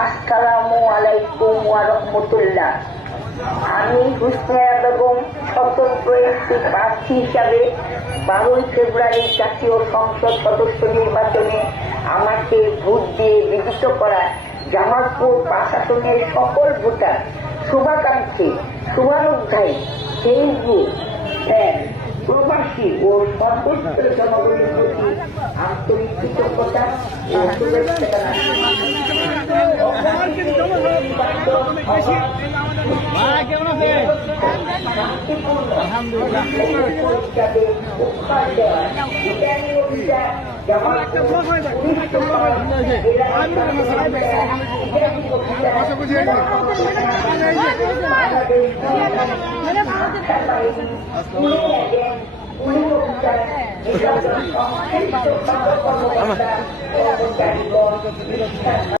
আসসালামু আলাইকুম ওয়া রাহমাতুল্লাহ। আমি হুসনাইয়া বেগম স্বতন্ত্র একটি প্রার্থী হিসাবে 12 ফেব্রুয়ারি জাতীয় সংসদ সদস্য নির্বাচনে আমাকে ভোট দিয়ে বিজিত করা জামালপুর প্রশাসনের সকল ভোটার, শুভাকাঙ্ক্ষী, শুভানুধ্যায়ী, ফেসবুক, ফ্যান, প্রবাসী ও সর্বস্তরের জনগণের প্রতি আন্তরিক কৃতজ্ঞতা ও শুভেচ্ছা জানাচ্ছি।